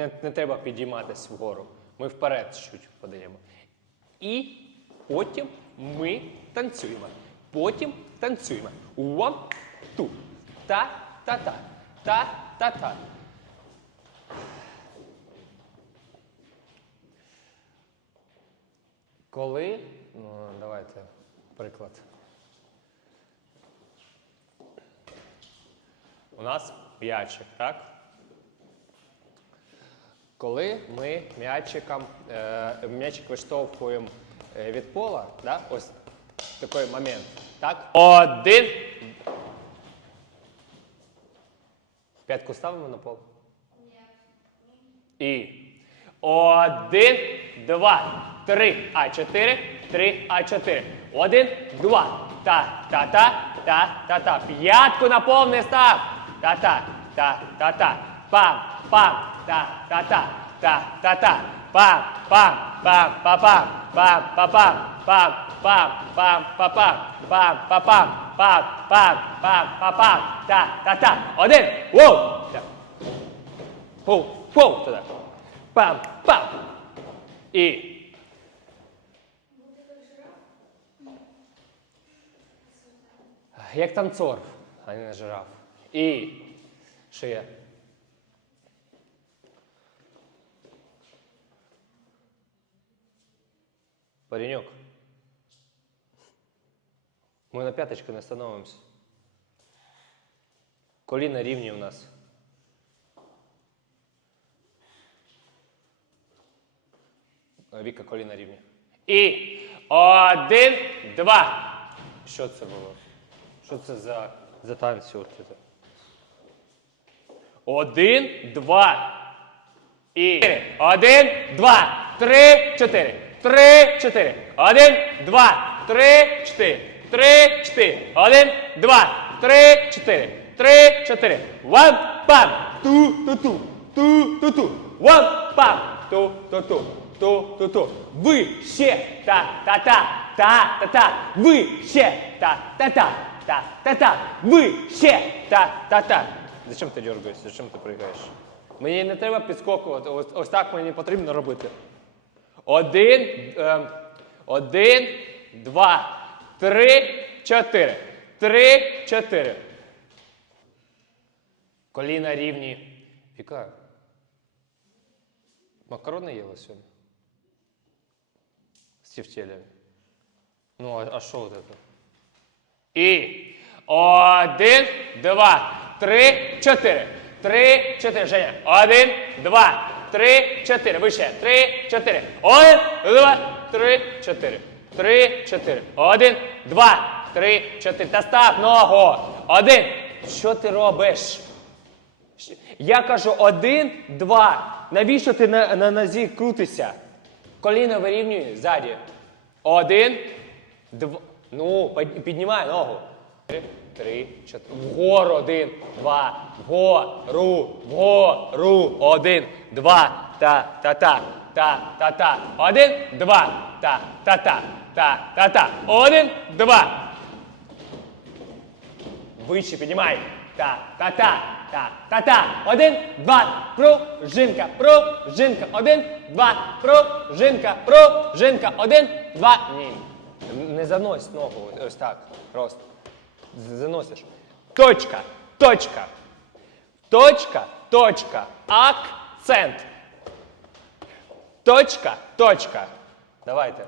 не, не треба підійматися вгору. Ми вперед чуть подаємо. І потім ми танцюємо. Потім танцюємо. One, two. Та-та-та. Та-та-та. Коли. Ну, давайте приклад. У нас м'ячик, так? Коли ми м'ячиком, е, м'ячик виштовхуємо е, від пола, да? ось такий момент. Так? Один. П'ятку ставимо на пол? І. Один, два, три, а чотири, три, а чотири. Один, два. Та, та, та, та, та, та. П'ятку на пол не став. Та, та, та, та, та. Пам, пам, та, та, та, та, та, та. Пам, пам, пам, па, пам, пам, па, пам, пам, пам, пам, па, пам, пам, па, пам, пам, пам, пам, па, пам, та, та, та. Один, воу. Так. Воу, воу, туди. Пам, пам. І. Як танцор, а не жираф. І. Що Паренек. Ми на п'яточку не становимося. Коліна рівні у нас. Віка коліна рівні. І один, два. Що це було? Що це за, за танці? Один, два. І один, два, три, чотири. Три, чотири. Один, два, три, чотири. Три, чотири. Один, два, три, чотири. Три, чотири. Ван, пам. Ту, ту, ту. Ту, ту, ту. Ван, пам. Ту, ту, ту. Ту, ту, ту. Вище. Та, та, та. Та, та, та. Вище. Та, та, та. Та, та, та. Вище. Та, та, та. Зачем ти дергаєшся? Зачем ти пригаєш? Мені не треба підскокувати. Ось, ось так мені потрібно робити. Один, ем, один, два, три, чотири. Три, чотири. Коліна рівні. Віка. Макарони їла сьогодні? З тівтєлями. Ну, а, що це? І один, два, три, чотири. Три, чотири. Женя. Один, два, три, чотири. Вище. Три, чотири. Один, два, три, чотири. Три, чотири. Один, два, три, чотири. Та став ногу. Один. Що ти робиш? Я кажу один, два. Навіщо ти на, на нозі крутишся? Коліно вирівнює ззаді. Один, два. Ну, піднімай ногу. Три, чотири. Вгору один, два. Вгору, вгору. Один, два. Та, та, та. Та, та, та. Один, два. Та, та, та. Та, та, та. Один, два. Вище піднімай. Та, та, та, та, та, та. Один, два, пружинка, пружинка. Один, два, пружинка, пружинка. Один, два. Ні. Не занось ногу ось так. Просто. З- Заносиш. Точка, точка. Точка, точка. Акцент. Точка, точка. Давайте.